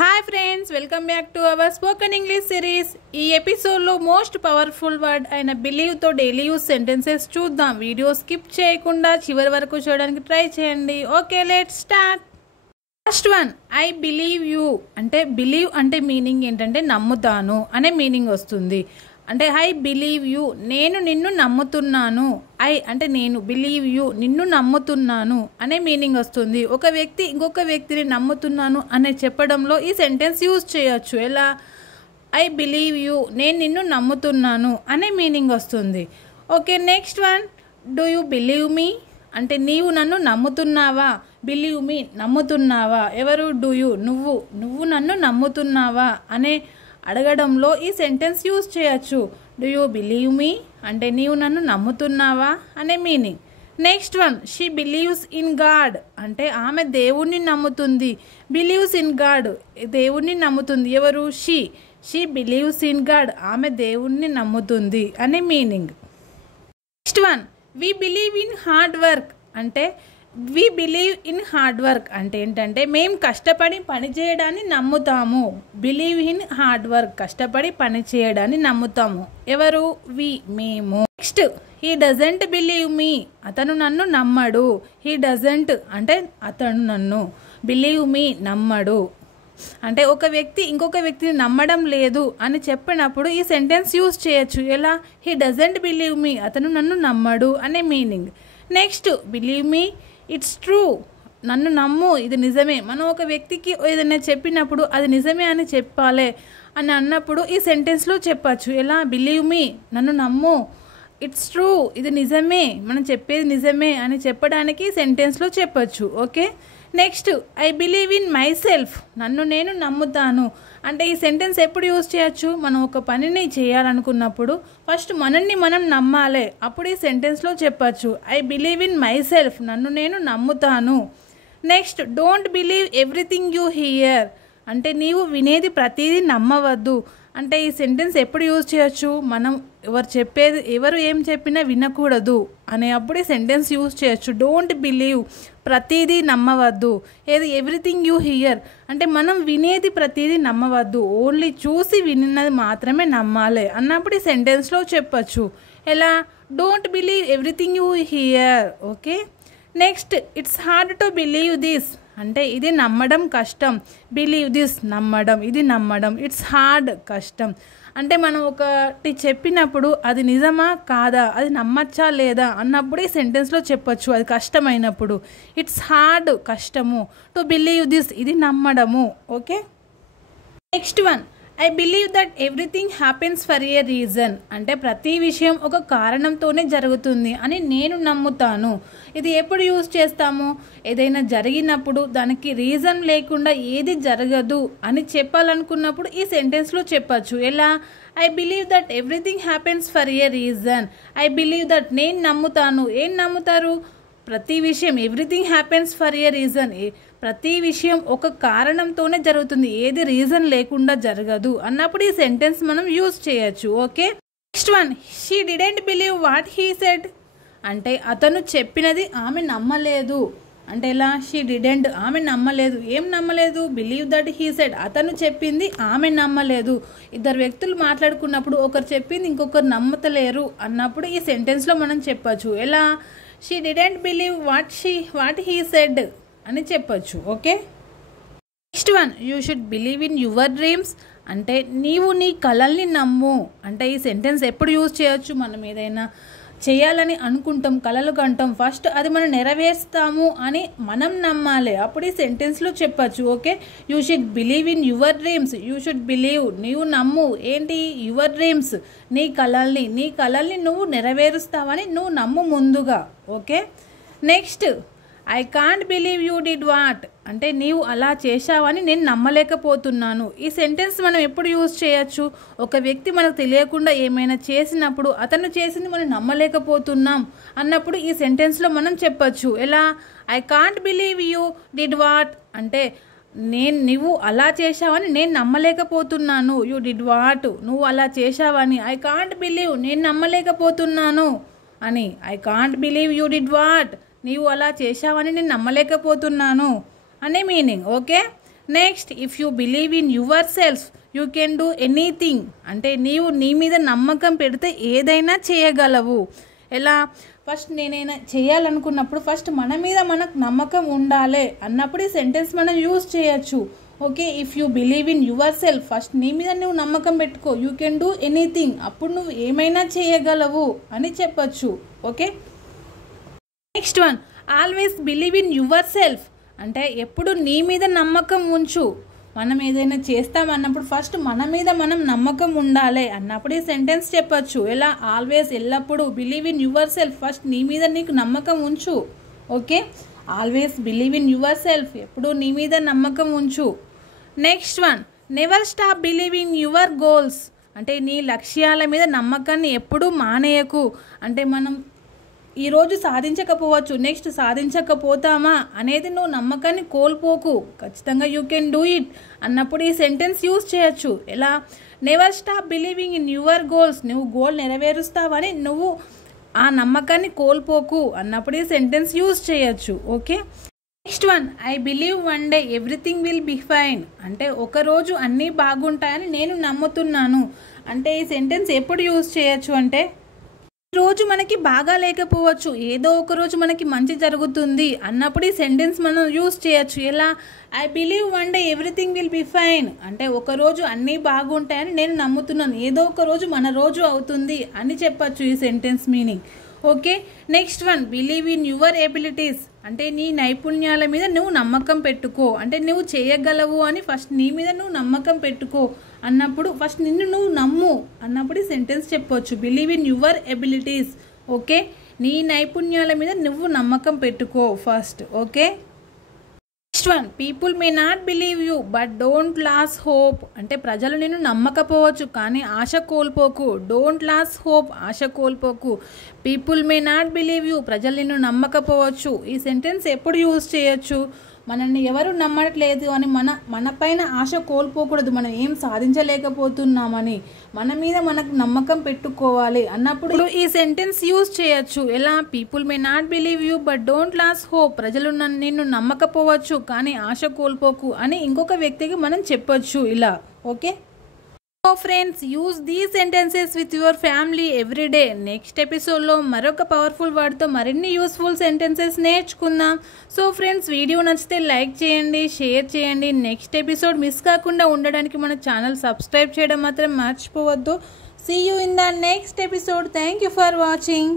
Hi friends, welcome back to our spoken English series. ఈ ఎపిసోడ్లో most powerful word అయిన బిలీవ్తో daily use sentences చూద్దాం. Video skip చేయకుండా చివరి వరకు చూడడానికి ట్రై చేయండి. Okay, let's start. First one, I believe you. అంటే బిలీవ్ అంటే మీనింగ్ ఏంటంటే నమ్ముతాను అనే మీనింగ్ వస్తుంది. అంటే ఐ బిలీవ్ యూ, నేను నిన్ను నమ్ముతున్నాను. ఐ అంటే నేను, బిలీవ్ యూ నిన్ను నమ్ముతున్నాను అనే మీనింగ్ వస్తుంది. ఒక వ్యక్తి ఇంకొక వ్యక్తిని నమ్ముతున్నాను అనే చెప్పడంలో ఈ సెంటెన్స్ యూజ్ చేయొచ్చు. ఎలా? ఐ బిలీవ్ యూ, నేను నిన్ను నమ్ముతున్నాను అనే మీనింగ్ వస్తుంది. Okay, next one, do you believe me. అంటే నీవు నన్ను నమ్ముతున్నావా. బిలీవ్ మీ నమ్ముతున్నావా. ఎవరు? డూ యూ, నువ్వు నన్ను నమ్ముతున్నావా అనే అడగడంలో ఈ సెంటెన్స్ యూజ్ చేయొచ్చు. డూ యూ బిలీవ్ మీ అంటే నీవు నన్ను నమ్ముతున్నావా అనే meaning. Next one, she believes in God. అంటే ఆమె దేవుణ్ణి నమ్ముతుంది. బిలీవ్స్ ఇన్ గాడ్, దేవుణ్ణి నమ్ముతుంది. ఎవరు? షీ బిలీవ్స్ ఇన్ గాడ్, ఆమె దేవుణ్ణి నమ్ముతుంది అనే meaning. Next one, we believe in hard work. అంటే we believe in hard work అంటే ఏంటంటే మేము కష్టపడి పని చేయడాన్ని నమ్ముతాము. బిలీవ్ ఇన్ హార్డ్ వర్క్, కష్టపడి పని చేయడాన్ని నమ్ముతాము. ఎవరు? వి, మేము. Next, he doesn't believe me. అతను నన్ను నమ్మడు. హీ డజంట్ అంటే అతను నన్ను, బిలీవ్ మీ నమ్మడు. అంటే ఒక వ్యక్తి ఇంకొక వ్యక్తిని నమ్మడం లేదు అని చెప్పినప్పుడు ఈ సెంటెన్స్ యూజ్ చేయొచ్చు. ఎలా? హీ డజంట్ బిలీవ్ మీ, అతను నన్ను నమ్మడు అనే meaning. Next, believe me it's true. నన్ను నమ్ము, ఇది నిజమే. మనం ఒక వ్యక్తికి ఏదైనా చెప్పినప్పుడు అది నిజమే అని చెప్పాలి అని అన్నప్పుడు ఈ సెంటెన్స్లో చెప్పచ్చు. ఎలా? బిలీవ్ మీ, నన్ను నమ్ము. ఇట్స్ ట్రూ, ఇది నిజమే, మనం చెప్పేది నిజమే అని చెప్పడానికి సెంటెన్స్లో చెప్పచ్చు. Okay, next, I believe in my self. నన్ను నేను నమ్ముతాను. అంటే ఈ సెంటెన్స్ ఎప్పుడు యూజ్ చేయొచ్చు? మనం ఒక పనిని చేయాలనుకున్నప్పుడు ఫస్ట్ మనల్ని మనం నమ్మాలి. అప్పుడు ఈ సెంటెన్స్లో చెప్పచ్చు. I believe in my self, నన్ను నేను నమ్ముతాను. Next, don't believe everything you here. అంటే నీవు వినేది ప్రతిదీ నమ్మవద్దు. అంటే ఈ సెంటెన్స్ ఎప్పుడు యూజ్ చేయొచ్చు? మనం ఎవరు ఏం చెప్పినా వినకూడదు అనే అప్పుడు ఈ సెంటెన్స్ యూజ్ చేయొచ్చు. డోంట్ బిలీవ్, ప్రతిదీ నమ్మవద్దు. ఏది? ఎవ్రీథింగ్ యూ హియర్ అంటే మనం వినేది ప్రతిదీ నమ్మవద్దు, ఓన్లీ చూసి విన్నది మాత్రమే నమ్మాలి అన్నప్పుడు ఈ సెంటెన్స్లో చెప్పచ్చు. ఎలా? Don't believe everything you here. Okay, next, it's hard to believe this. అంటే ఇది నమ్మడం కష్టం. బిలీవ్ దిస్ నమ్మడం, ఇది నమ్మడం. ఇట్స్ హార్డ్ కష్టం. అంటే మనం ఒకటి చెప్పినప్పుడు అది నిజమా కాదా, అది నమ్మచ్చా లేదా అన్నప్పుడు ఈ సెంటెన్స్లో చెప్పచ్చు. అది కష్టమైనప్పుడు ఇట్స్ హార్డ్, కష్టము. టు బిలీవ్ దిస్, ఇది నమ్మడము. Okay, next one, I believe that everything happens for a reason. అంటే ప్రతి విషయం ఒక కారణంతోనే జరుగుతుంది అని నేను నమ్ముతాను. ఇది ఎప్పుడు యూజ్ చేస్తాము? ఏదైనా జరిగినప్పుడు దానికి రీజన్ లేకుండా ఏది జరగదు అని చెప్పాలనుకున్నప్పుడు ఈ సెంటెన్స్లో చెప్పచ్చు. ఎలా? I believe that everything happens for a reason. I believe that, నేను నమ్ముతాను. ఏం నమ్ముతారు? ప్రతి విషయం, everything happens for a reason, ప్రతి విషయం ఒక కారణంతోనే జరుగుతుంది, ఏది రీజన్ లేకుండా జరగదు అన్నప్పుడు ఈ సెంటెన్స్ మనం యూజ్ చేయొచ్చు. Okay, next one, she didn't believe what he said. అంటే అతను చెప్పినది ఆమె నమ్మలేదు. అంటే ఎలా? షీ డిడెంట్, ఆమె నమ్మలేదు. ఏం నమ్మలేదు? బిలీవ్ దట్ హీ సెడ్, అతను చెప్పింది ఆమె నమ్మలేదు. ఇద్దరు వ్యక్తులు మాట్లాడుకున్నప్పుడు ఒకరు చెప్పింది ఇంకొకరు నమ్మతలేరు అన్నప్పుడు ఈ సెంటెన్స్లో మనం చెప్పచ్చు. ఎలా? She didn't believe what he said అని చెప్పచ్చు. Okay, next one, you should believe in your dreams. అంటే నీవు నీ కలల్ని నమ్ము. అంటే ఈ సెంటెన్స్ ఎప్పుడు యూజ్ చేయొచ్చు? మనం ఏదైనా చేయాలని అనుకుంటాం, కలలు కంటాం, ఫస్ట్ అది మనం నెరవేరుస్తాము అని మనం నమ్మాలి. అప్పుడు ఈ సెంటెన్స్లో చెప్పచ్చు. Okay, you should believe in your dreams. You should believe, నీవు నమ్ము. ఏంటి? యువర్ డ్రీమ్స్, నీ కలల్ని నువ్వు నెరవేరుస్తావని నువ్వు నమ్ము ముందుగా. Okay, next, I can't believe you did what. అంటే నీవు అలా చేశావని నేను నమ్మలేకపోతున్నాను. ఈ సెంటెన్స్ మనం ఎప్పుడు యూజ్ చేయొచ్చు? ఒక వ్యక్తి మనకు తెలియకుండా ఏమైనా చేసినప్పుడు అతను చేసింది మనం నమ్మలేకపోతున్నాం అన్నప్పుడు ఈ సెంటెన్స్లో మనం చెప్పచ్చు. ఎలా? I can't believe you did what. అంటే నువ్వు అలా చేశావని నేను నమ్మలేకపోతున్నాను. యూ డిడ్ వాట్, నువ్వు అలా చేశావని. ఐ కాంట్ బిలీవ్, నేను నమ్మలేకపోతున్నాను అని. I can't believe you did what, నీవు అలా చేశావని నేను నమ్మలేకపోతున్నాను అనే meaning. Okay, next, if you believe in your self you can do anything. అంటే నీవు నీ మీద నమ్మకం పెడితే ఏదైనా చేయగలవు. ఎలా? ఫస్ట్ నేనైనా చేయాలనుకున్నప్పుడు ఫస్ట్ మన మీద మనకు నమ్మకం ఉండాలి అన్నప్పుడు ఈ సెంటెన్స్ మనం యూజ్ చేయొచ్చు. Okay, if you believe in your self, first నీ మీద నువ్వు నమ్మకం పెట్టుకో. యూ కెన్ డూ ఎనీథింగ్, అప్పుడు నువ్వు ఏమైనా చేయగలవు అని చెప్పచ్చు. Okay, next one, always believe in your self. అంటే ఎప్పుడు నీ మీద నమ్మకం ఉంచు. మనం ఏదైనా చేస్తామన్నప్పుడు ఫస్ట్ మన మీద మనం నమ్మకం ఉండాలి అన్నప్పుడు ఈ సెంటెన్స్ చెప్పచ్చు. ఎలా? ఆల్వేస్, ఎల్లప్పుడూ, believe in your self, first నీ మీద నీకు నమ్మకం ఉంచు. Okay, always believe in your self, ఎప్పుడు నీ మీద నమ్మకం ఉంచు. Next one, never stop believing your goals. అంటే నీ లక్ష్యాల మీద నమ్మకాన్ని ఎప్పుడూ మానేయకు. అంటే మనం ఈరోజు సాధించకపోవచ్చు, నెక్స్ట్ సాధించకపోతామా అనేది నువ్వు నమ్మకాన్ని కోల్పోకు. ఖచ్చితంగా యూ కెన్ డూ ఇట్ అన్నప్పుడు ఈ సెంటెన్స్ యూజ్ చేయొచ్చు. ఎలా? Never stop believing in your goals, నువ్వు గోల్ నెరవేరుస్తావని నువ్వు ఆ నమ్మకాన్ని కోల్పోకు అన్నప్పుడు ఈ సెంటెన్స్ యూజ్ చేయొచ్చు. Okay, next one, I believe one day everything will be fine. అంటే ఒకరోజు అన్నీ బాగుంటాయని నేను నమ్ముతున్నాను. అంటే ఈ సెంటెన్స్ ఎప్పుడు యూజ్ చేయొచ్చు అంటే రోజు మనకి బాగా లేకపోవచ్చు, ఏదో ఒక రోజు మనకి మంచి జరుగుతుంది అన్నప్పుడు ఈ సెంటెన్స్ మనం యూజ్ చేయొచ్చు. ఎలా? I believe one day everything will be fine. అంటే ఒకరోజు అన్నీ బాగుంటాయని నేను నమ్ముతున్నాను, ఏదో ఒక రోజు మన రోజు అవుతుంది అని చెప్పచ్చు ఈ sentence meaning. Okay, next one, believe in your abilities. అంటే నీ నైపుణ్యాల మీద నువ్వు నమ్మకం పెట్టుకో. అంటే నువ్వు చేయగలవు అని ఫస్ట్ నీ మీద నువ్వు నమ్మకం పెట్టుకో అన్నప్పుడు ఫస్ట్ నిన్ను నువ్వు నమ్ము అన్నప్పుడు ఈ సెంటెన్స్ చెప్పవచ్చు. Believe in your abilities. Okay, నీ నైపుణ్యాల మీద నువ్వు నమ్మకం పెట్టుకో first. Okay, next one, people may not believe you but don't lose hope. అంటే ప్రజలు నిన్ను నమ్మకపోవచ్చు కానీ ఆశ కోల్పోకు. డోంట్ లాస్ హోప్, ఆశ కోల్పోకు. People may not believe you, ప్రజలు నిన్ను నమ్మకపోవచ్చు. ఈ సెంటెన్స్ ఎప్పుడు యూజ్ చేయొచ్చు? మనల్ని ఎవరు నమ్మట్లేదు అని మన పైన ఆశ కోల్పోకూడదు. మనం ఏం సాధించలేకపోతున్నామని మన మీద మనకు నమ్మకం పెట్టుకోవాలి అన్నప్పుడు ఈ సెంటెన్స్ యూజ్ చేయొచ్చు. ఎలా? People may not believe you but don't lose hope, ప్రజలు నిన్ను నమ్మకపోవచ్చు కానీ ఆశ కోల్పోకు అని ఇంకొక వ్యక్తికి మనం చెప్పొచ్చు ఇలా. Okay, so friends, use these sentences with your family every day. Next ఎపిసోడ్లో మరొక పవర్ఫుల్ వర్డ్తో మరిన్ని యూస్ఫుల్ సెంటెన్సెస్ నేర్చుకుందాం. సో ఫ్రెండ్స్, వీడియో నచ్చితే లైక్ చేయండి, షేర్ చేయండి. నెక్స్ట్ ఎపిసోడ్ మిస్ కాకుండా ఉండడానికి మన ఛానల్ సబ్స్క్రైబ్ చేయడం మాత్రం మర్చిపోవద్దు. See you in the next episode. Thank you for watching.